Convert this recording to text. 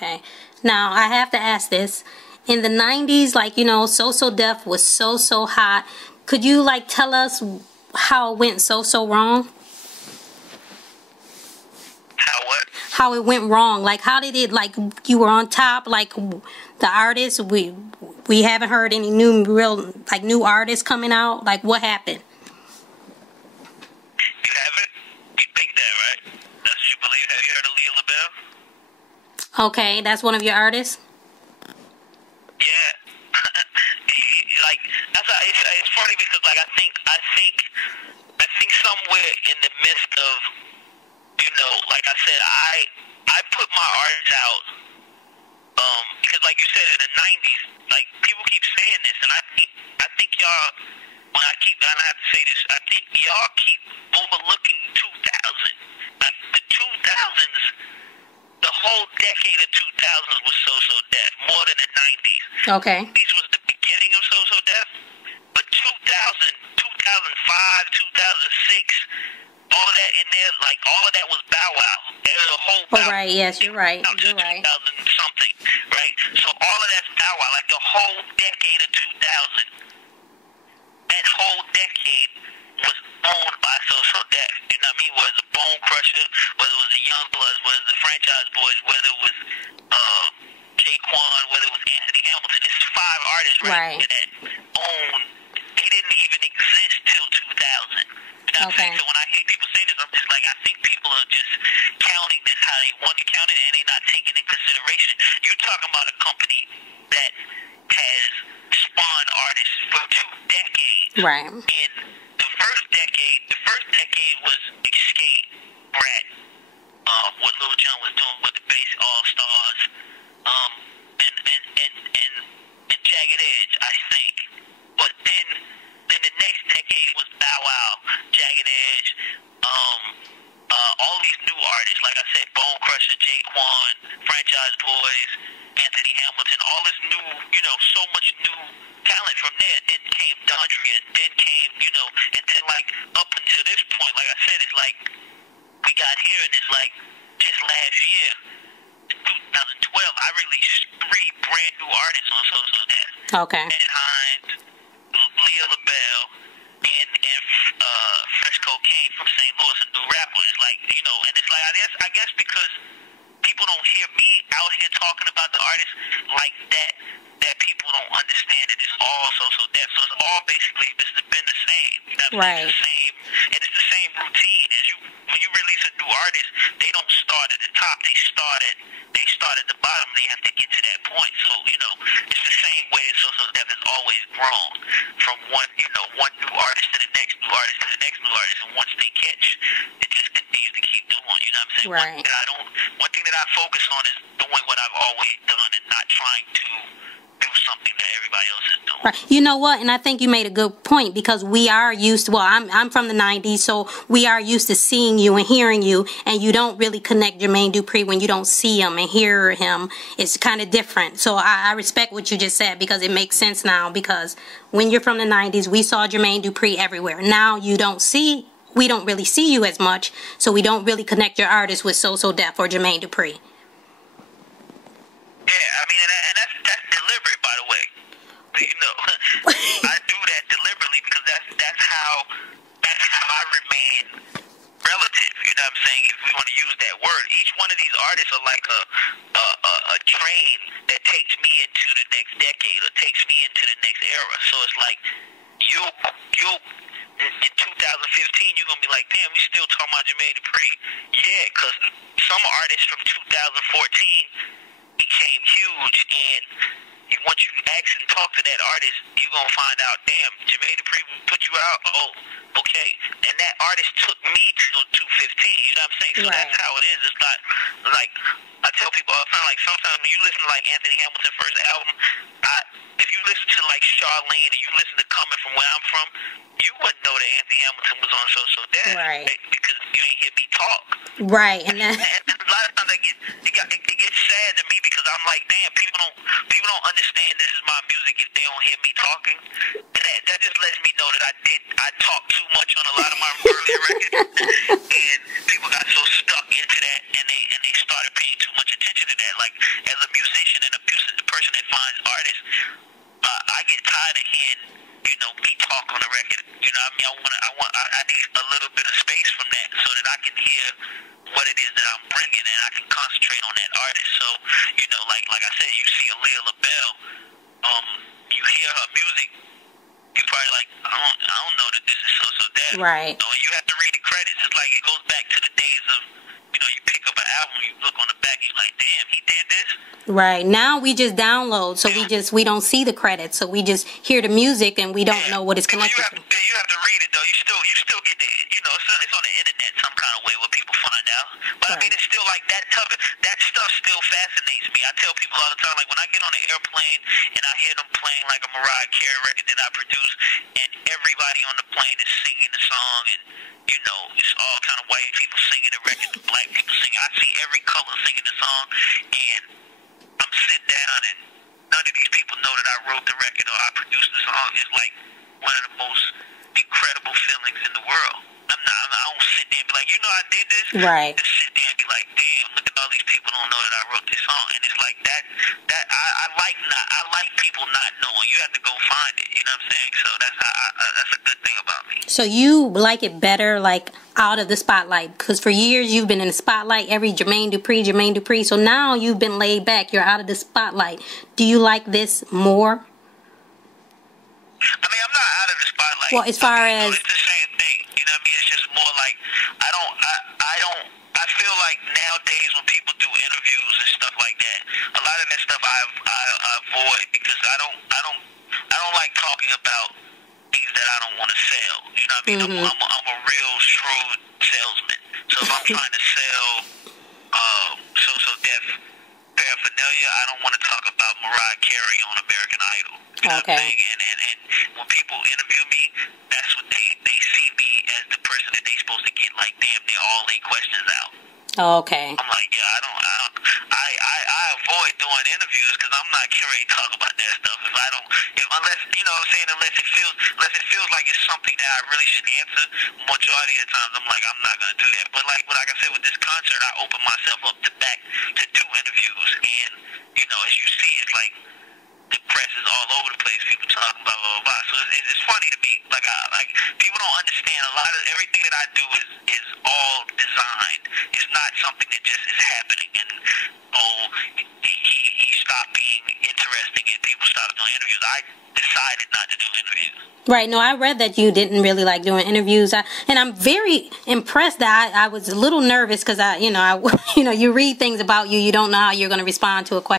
Okay. Now, I have to ask this. In the 90s, like, you know, So Def was so hot. Could you, like, tell us how it went so wrong? How what? How it went wrong. Like, how did it, like, you were on top, like, the artists, we haven't heard any new artists coming out. Like, what happened? You haven't? You think that, right? That's what you believe? Have you heard of Leah LaBelle? Okay, that's one of your artists? Yeah. Like, that's how, it's funny because, like, I think somewhere in the midst of, you know, like I said, I put my artists out, because like you said, in the 90s, like, people keep saying this, and I think y'all, and I have to say this, I think y'all keep overlooking 2000. Like, the 2000s, the whole decade of 2000s was So Def, more than the 90s. Okay. This was the beginning of So Def, but 2000, 2005, 2006, all of that in there, like, all of that was Bow Wow. There was a whole Bow Wow. Oh, right, yes, you're right. You're 2000 right. something, right? So all of that's Bow Wow, like the whole decade of 2000. That whole decade was owned by So Def. You know what I mean? Whether it was the Bone Crusher, whether it was the Young Bloods, whether it was the Franchise Boys, whether it was Jaquan, whether it was Anthony Hamilton. This is 5 artists right here that own. They didn't even exist till 2000. You know what I'm saying? So when I hear people say this, I'm just like, I think people are just counting this how they want to count it, and they're not taking into consideration. You're talking about a company that has spawned artists for 2 decades. Right. And the first decade was Escape, Brat, what Lil Jon was doing with the Bass All Stars, and Jagged Edge, I think. But then the next decade was Bow Wow, Jagged Edge, all these new artists, like I said, Bone Crusher, Jaquan, Franchise Boys, Anthony Hamilton, all this new, you know, so much new talent from there. Then came Dondria, then came, you know, and then, like, up until this point, like I said, it's like we got here, and it's like just last year, in 2012, I released 3 brand new artists on So Def. Okay. Ed Hines, Leah LaBelle, and Fresh Cocaine from St. Louis, a new rapper. It's like, you know, and it's like, I guess because people don't hear me out here talking about the artists like that people don't understand that it's all So Def. So it's all basically, it's been the same. You know what I mean? It's the same, and it's the same routine. When you release a new artist, they don't start at the top. They start at the bottom. They have to get to that point. So, you know, it's the same way that So Def has always grown, from one new artist to the next new artist to the next new artist, and once they catch, it just continues to keep doing. You know what I'm saying? Right. One thing that I focus on is doing what I've always done and not trying to do something that everybody else is doing. Right. You know what? And I think you made a good point, because we are used to, well, I'm from the 90s, so we are used to seeing you and hearing you, and you don't really connect Jermaine Dupri when you don't see him and hear him. It's kind of different. So I respect what you just said, because it makes sense now, because when you're from the 90s, we saw Jermaine Dupri everywhere. Now we don't really see you as much, so we don't really connect your artists with So Def or Jermaine Dupri. Yeah, I mean, and that's deliberate, by the way. You know, I do that deliberately because that's how I remain relative. You know what I'm saying? If we want to use that word, each one of these artists are like a train that takes me into the next decade or takes me into the next era. So it's like you'll in 2015 you're gonna be like, damn, we still talking about Jermaine Dupri. Yeah, because some artists from 2014 became huge, and once you ask and talk to that artist, you're going to find out, damn, Jermaine Dupri put you out? Oh, okay. And that artist took me till 215, you know what I'm saying? So that's how it is. It's not, like, I tell people all the time, like, sometimes when you listen to, like, Anthony Hamilton's first album, if you listen to, like, Charlene, and you listen to Coming From Where I'm From, you wouldn't know that Anthony Hamilton was on So Def. Right. Because you ain't hear me talk. Right. And a lot of times it gets sad to me, because I'm like, damn, people don't understand this is my music if they don't hear me talking. And that just lets me know that I talk too much on a lot of my earlier records, and people got so stuck into that, and they started paying too much attention to that. Like, as a musician and a the person that finds artists, I get tired of hearing, you know, me talk on the record. You know what I mean? I need a little bit of space from that so that I can hear what it is that I'm bringing and I can concentrate on that artist. So, you know, like I said, you see Aaliyah LaBelle, you hear her music, you're probably like, I don't know that this is so that. Right. You know, and you have to read the credits. It's like it goes back to the days of, you know, you pick up an album, you look on the back, you're like, damn, he did this. Right. Now we just download, so we don't see the credits, so we just hear the music and we don't know what it's connected to. You have to read it though. You still get the, you know, it's on the internet some kind of way where people find out. But I mean, it's still like that stuff still fascinates me. I tell people all the time, like when I get on the airplane and I hear them playing like a Mariah Carey record that I produce, and everybody on the plane is singing the song, and you know, it's all kind of white people singing the record, black people singing. I see every color singing the song, and I'm sitting down, and none of these people know that I wrote the record or I produced the song. It's like one of the most incredible feelings in the world. I don't sit there and be like, you know, I did this. Right. Just sit there and be like, damn, look at all these people don't know that I wrote this song. And it's like that I like people not knowing. You have to go find it. You know what I'm saying? So that's a good thing about me. So you like it better, like out of the spotlight, because for years you've been in the spotlight. Every Jermaine Dupri. So now you've been laid back. You're out of the spotlight. Do you like this more? I mean, I'm not out of the spotlight. Well, as far as it's the same thing. You know what I mean? It's just more like I feel like nowadays when people do interviews and stuff like that, a lot of that stuff I avoid because I don't like talking about things that I don't want to sell. You know what I mean? I'm a real shrewd salesman. So if I'm trying to sell so deaf paraphernalia, I don't want to talk about Mariah Carey on American Idol. You know what I'm saying? And when people interview me, that's what they see me as the person that they supposed to get like damn near all their questions out. Okay. I'm like, yeah, I avoid doing interviews because I'm not ready to talk about that stuff. Unless you know what I'm saying, unless it feels like it's something that I really should answer. Majority of the times, I'm like, I'm not gonna do that. But like I said, with this concert, I opened myself up to do interviews, and you know, as you see, it's like the press is all over the place. People talking about blah blah blah. So it's funny to me. Like people don't understand a lot of everything that I do is all designed. It's not something that just is happening and he stopped being interesting and people stopped doing interviews. I decided not to do interviews. Right. No, I read that you didn't really like doing interviews, and I'm very impressed that I was a little nervous because you read things about you, you don't know how you're going to respond to a question.